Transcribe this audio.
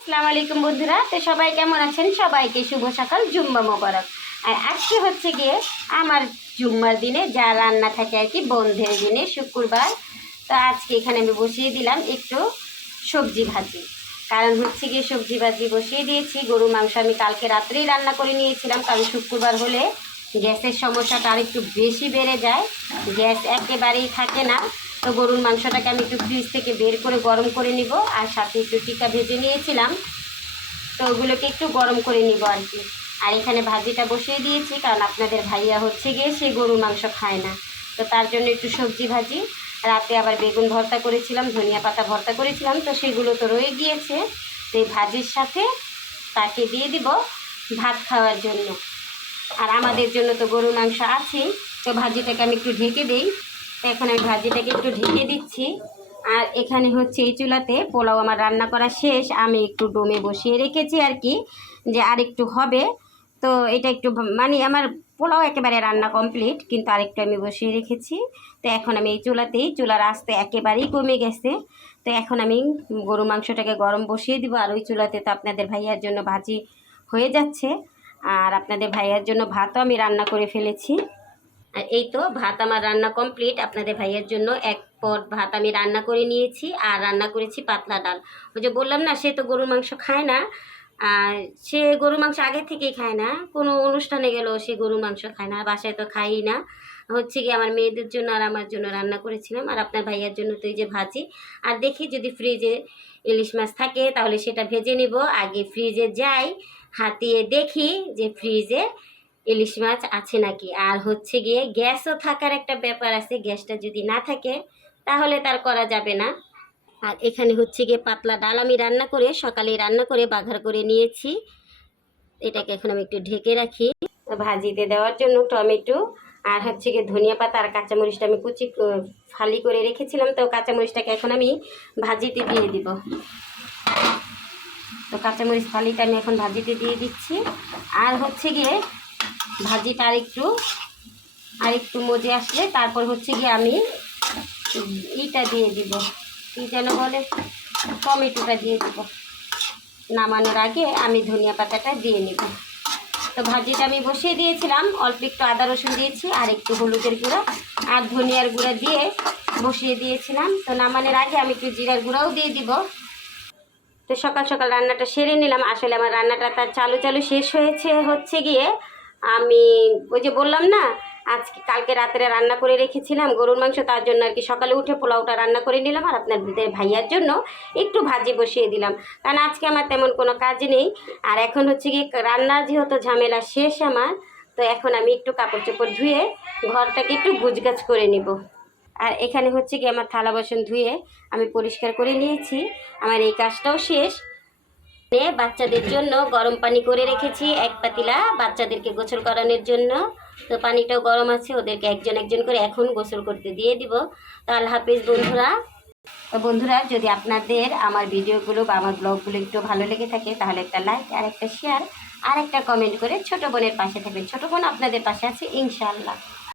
আসসালামু আলাইকুম বন্ধুরা, তো সবাই কেমন আছেন? সবাইকে শুভ সকাল, জুম্মা মোবারক। আর আজকে হচ্ছে গিয়ে আমার জুম্মার দিনে যা রান্না থাকে আর কি, বন্ধের দিনে শুক্রবার। তো আজকে এখানে আমি বসিয়ে দিলাম একটু সবজি ভাজি। কারণ হচ্ছে গিয়ে সবজি ভাজি বসিয়ে দিয়েছি। গরু মাংস আমি কালকে রাত্রেই রান্না করে নিয়েছিলাম, কারণ শুক্রবার হলে গ্যাসের সমস্যাটা আর একটু বেশি বেড়ে যায়, গ্যাস একেবারেই থাকে না। তো গরুর মাংসটাকে আমি একটু ফ্রিজ থেকে বের করে গরম করে নিব, আর সাথে একটু টিকা ভেজে নিয়েছিলাম, তো ওগুলোকে একটু গরম করে নিব আর কি। আর এখানে ভাজিটা বসিয়ে দিয়েছি, কারণ আপনাদের ভাইয়া হচ্ছে গিয়ে সে গরুর মাংস খায় না, তো তার জন্য একটু সবজি ভাজি। রাতে আবার বেগুন ভর্তা করেছিলাম, ধনিয়া পাতা ভর্তা করেছিলাম, তো সেগুলো তো রয়ে গিয়েছে। তো এই ভাজির সাথে তাকে দিয়ে দিব ভাত খাওয়ার জন্য। আর আমাদের জন্য তো গরুর মাংস আছেই। তো ভাজিটাকে আমি একটু ঢেকে দিই। তো এখন আমি ভাজিটাকে একটু ঢেকে দিচ্ছি। আর এখানে হচ্ছে এই চুলাতে পোলাও আমার রান্না করা শেষ, আমি একটু ডোমে বসিয়ে রেখেছি আর কি, যে আর একটু হবে। তো এটা একটু মানে আমার পোলাও একেবারে রান্না কমপ্লিট, কিন্তু আরেকটু আমি বসিয়ে রেখেছি। তো এখন আমি এই চুলার আঁচটা একেবারেই কমে গেছে। তো এখন আমি গরু মাংসটাকে গরম বসিয়ে দিব, আর ওই চুলাতে তো আপনাদের ভাইয়ার জন্য ভাজি হয়ে যাচ্ছে, আর আপনাদের ভাইয়ার জন্য ভাতও আমি রান্না করে ফেলেছি। আর এই তো ভাত আমার রান্না কমপ্লিট। আপনাদের ভাইয়ের জন্য এক পট ভাত আমি রান্না করে নিয়েছি, আর রান্না করেছি পাতলা ডাল। ওই যে বললাম না, সে তো গরুর মাংস খায় না। আর সে গরুর মাংস আগে থেকেই খায় না, কোনো অনুষ্ঠানে গেলেও সে গরুর মাংস খায় না, বাসায় তো খায়ই না। হচ্ছে কি আমার মেয়েদের জন্য আর আমার জন্য রান্না করেছিলাম, আর আপনার ভাইয়ার জন্য তো এই যে ভাজি। আর দেখি যদি ফ্রিজে ইলিশ মাছ থাকে তাহলে সেটা ভেজে নিব। আগে ফ্রিজে যাই, হাতিয়ে দেখি যে ফ্রিজে ইলিশ মাছ আছে নাকি। আর হচ্ছে গিয়ে গ্যাসও থাকার একটা ব্যাপার আছে, গ্যাসটা যদি না থাকে তাহলে তার করা যাবে না। আর এখানে হচ্ছে গিয়ে পাতলা ডাল আমি সকালে রান্না করে বাঘার করে নিয়েছি। এটাকে এখন আমি একটু ঢেকে রাখি। ভাজিতে দেওয়ার জন্য টমেটো আর হচ্ছে গিয়ে ধনিয়া পাতা আর কাঁচামরিচটা আমি ফালি করে রেখেছিলাম, তো কাঁচামরিচটাকে এখন আমি ভাজিতে দিয়ে দিব। তো কাঁচামরিচ ফালিটা আমি এখন ভাজিতে দিয়ে দিচ্ছি। আর হচ্ছে গিয়ে ভাজিটা আরেকটু মজে আসলে তারপর হচ্ছে গিয়ে আমি ইটা দিয়ে দিব, কি যেন বলে, টমেটোটা দিয়ে দিব। নামানোর আগে আমি ধনিয়া পাতাটা দিয়ে নিব। তো ভাজিটা আমি বসিয়ে দিয়েছিলাম, অল্প একটু আদা রসুন দিয়েছি, আর একটু হলুদের গুঁড়া আর ধনিয়ার গুঁড়া দিয়ে বসিয়ে দিয়েছিলাম। তো নামানোর আগে আমি একটু জিরার গুঁড়াও দিয়ে দিব। তো সকাল সকাল রান্নাটা সেরে নিলাম। আসলে আমার রান্নাটা তার চালু শেষ হয়েছে। হচ্ছে গিয়ে আমি ওই যে বললাম না, কালকে রাত্রে রান্না করে রেখেছিলাম গরুর মাংস, তার জন্য আর কি সকালে উঠে পোলাওটা রান্না করে নিলাম, আর আপনাদের ভাইয়ার জন্য একটু ভাজি বসিয়ে দিলাম, কারণ আজকে আমার তেমন কোনো কাজ নেই। আর এখন হচ্ছে গিয়ে রান্না যেহেতু ঝামেলা শেষ আমার, তো এখন আমি একটু কাপড় চোপড় ধুয়ে ঘরটাকে একটু গুছগাছ করে নিব। আর এখানে হচ্ছে কি আমার থালা বাসন ধুয়ে আমি পরিষ্কার করে নিয়েছি, আমার এই কাজটাও শেষ। বাচ্চাদের জন্য গরম পানি করে রেখেছি এক পাতিলা, বাচ্চাদেরকে গোসল করানোর জন্য। তো পানিটাও গরম আছে, ওদেরকে একজন একজন করে এখন গোসল করতে দিয়ে দিব। তো আল্লাহ হাফিজ বন্ধুরা। তো বন্ধুরা, যদি আপনাদের আমার ভিডিওগুলো বা আমার ব্লগগুলো একটু ভালো লেগে থাকে তাহলে একটা লাইক আর একটা শেয়ার আর একটা কমেন্ট করে ছোটো বোনের পাশে থাকবেন। ছোটো বোন আপনাদের পাশে আছে ইনশাআল্লাহ।